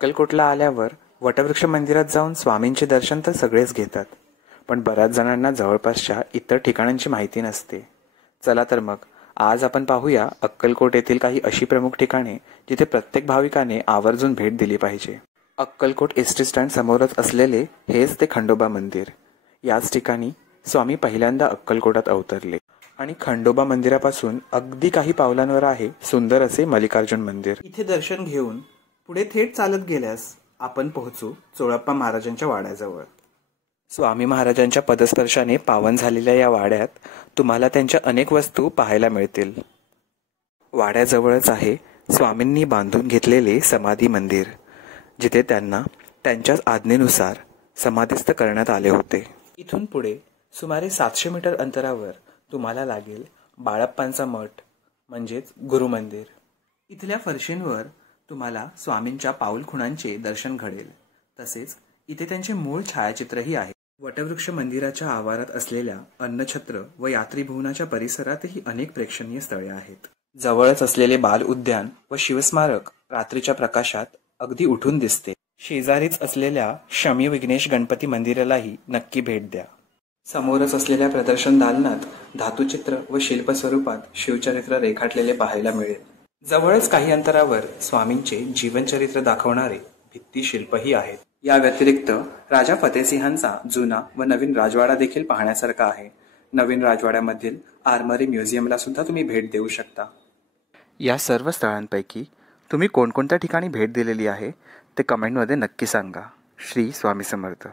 अक्कलकोटला आल्यावर वटवृक्ष मंदिरात जाऊन स्वामींचे दर्शन तर सगळेच घेतात, पण बऱ्याच जणांना जवळपासच्या इतर ठिकाणांची माहिती नसते. चला तर मग आज आपण पाहूया अक्कलकोट येथील काही अशी प्रमुख ठिकाणे जिथे प्रत्येक भाविकाने आवर्जून भेट दिली पाहिजे. अक्कलकोट एसटी स्टँड समोरच असलेले हेच ते खंडोबा मंदिर. याच ठिकाणी स्वामी पहिल्यांदा अक्कलकोटात अवतरले आणि खंडोबा मंदिरापासून अगदी काही पावलांवर आहे सुंदर असे मल्लिकार्जुन मंदिर. इथे दर्शन घेऊन पुढे थेट चालत गेल्यास आपण पोहोचू चोळप्पा महाराजांच्या वाड्याजवळ. स्वामी महाराजांच्या पदस्पर्शाने पावन झालेल्या या वाड्यात तुम्हाला त्यांच्या अनेक वस्तू पाहायला मिळतील. वाड्याजवळच आहे स्वामींनी बांधून घेतलेले समाधी मंदिर, जिथे त्यांना त्यांच्याच आज्ञेनुसार समाधिस्थ करण्यात आले होते. इथून पुढे सुमारे 700 मीटर अंतरावर तुम्हाला लागेल बाळप्पांचा मठ म्हणजेच गुरुमंदिर. इथल्या फरशींवर तुम्हाला स्वामींच्या पाऊलखुणांचे दर्शन घडेल. तसेच इथे त्यांचे मूळ छायाचित्रही आहे. वटवृक्ष मंदिराच्या आवारात असलेल्या अन्नछत्र व यात्रीभुवनाच्या परिसरातही अनेक प्रेक्षणीय स्थळे आहेत. जवळच असलेले बाल उद्यान व शिवस्मारक रात्रीच्या प्रकाशात अगदी उठून दिसते. शेजारीच असलेल्या शमी विघ्नेश गणपती मंदिरालाही नक्की भेट द्या. समोरच असलेल्या प्रदर्शन दालनात धातुचित्र व शिल्प स्वरूपात शिवचरित्र रेखाटलेले पाहायला मिळेल. जवळच काही अंतरावर स्वामींचे जीवनचरित्र दाखवणारे भित्तिशिल्पही आहेत. या व्यतिरिक्त राजा फतेसिंहांचा जुना व नवीन राजवाडा देखील पाहण्यासारखा आहे. नवीन राजवाड्यामधील आर्मरी म्युझियमला सुद्धा तुम्ही भेट देऊ शकता. या सर्व स्थळांपैकी तुम्ही कोणकोणत्या ठिकाणी भेट दिलेली आहे ते कमेंटमध्ये नक्की सांगा. श्री स्वामी समर्थ.